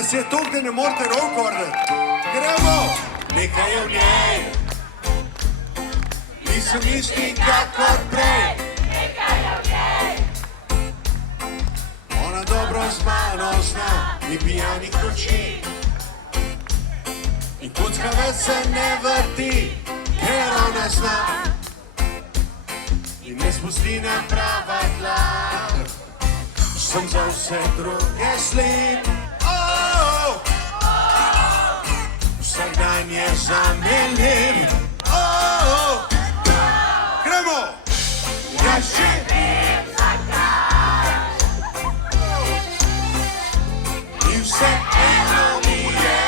vas je toliko, da ne morete roko ordati. Gremo! Nekaj je v njej. Nisem isti kakor prej. Nekaj je v njej. Ona dobro z mano zna, ni pijanih noči. In kocka več se ne vrti, ker ona zna. In ne spusti na prava tla. Sem za vse druge slep. Vsak dan je zamenljiv. Gremo! Ja že Vem zakaj. in vse eno mi je.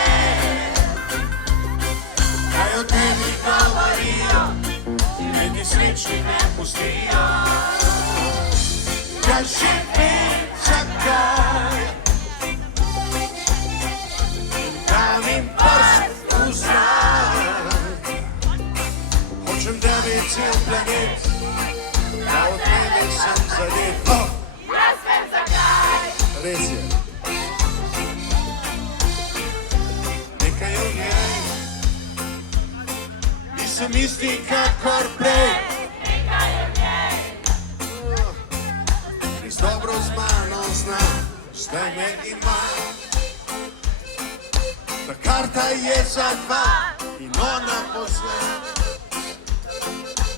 Kaj o tebi govorijo, ne ti sreči ne pustijo. Ja že vem zakaj. Dam jim prst v zrak. Hočem da bi cel planet, da od tebe sem zadet. Jaz vem zakaj. Res je. Nekaj je v njej. Nisem isti kakor prej. Nekaj je v njej. Res dobro z mano zna, zdaj me ima. Ta karta je za dva in ona pozna.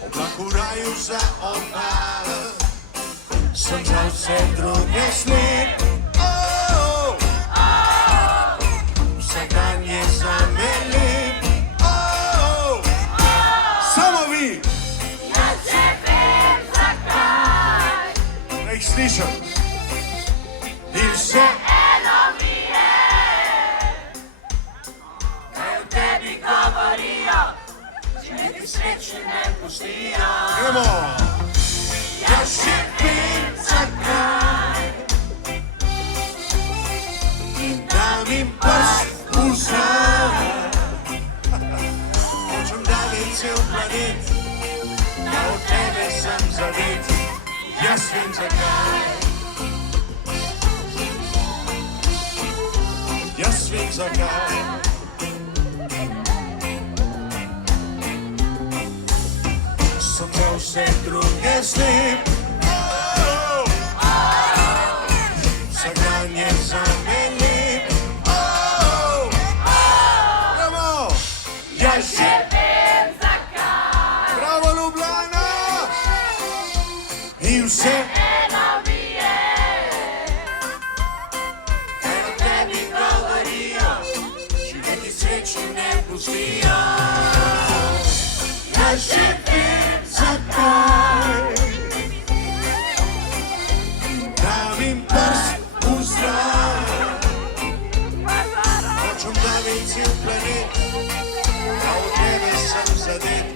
Oblak v raju za oba. Sem za vse druge slep. Vsak dan je zame lep. Samo vi, Jaz že vem zakaj. da jih slišam. In vse Eno mi je. Kaj o tebi govorijo, če me ti sreči ne pustijo. gremo. Jaz še vem zakaj. In dam jim prst v zrak. Hočem da bi cel planet, da od tebe sem zadet. Jaz vem zakaj. Jaz vem zakaj. Sem za vse druge slep. Vsak dan je zame lep. Gremo! Jaz že Vem zakaj. bravo Ljubljana! In vse Eno mi je. kaj o tebi govorijo, živeti srečno ne pustijo. Jaz že vem zakaj. Dam jim prst v zrak. Hočem da bi cel planet, da od tebe sem zadet.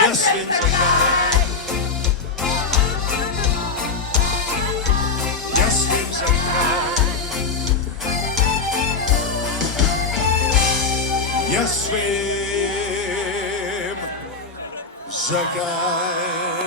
Jaz vem zakaj. Jaz vem zakaj. Jaz vem zakaj.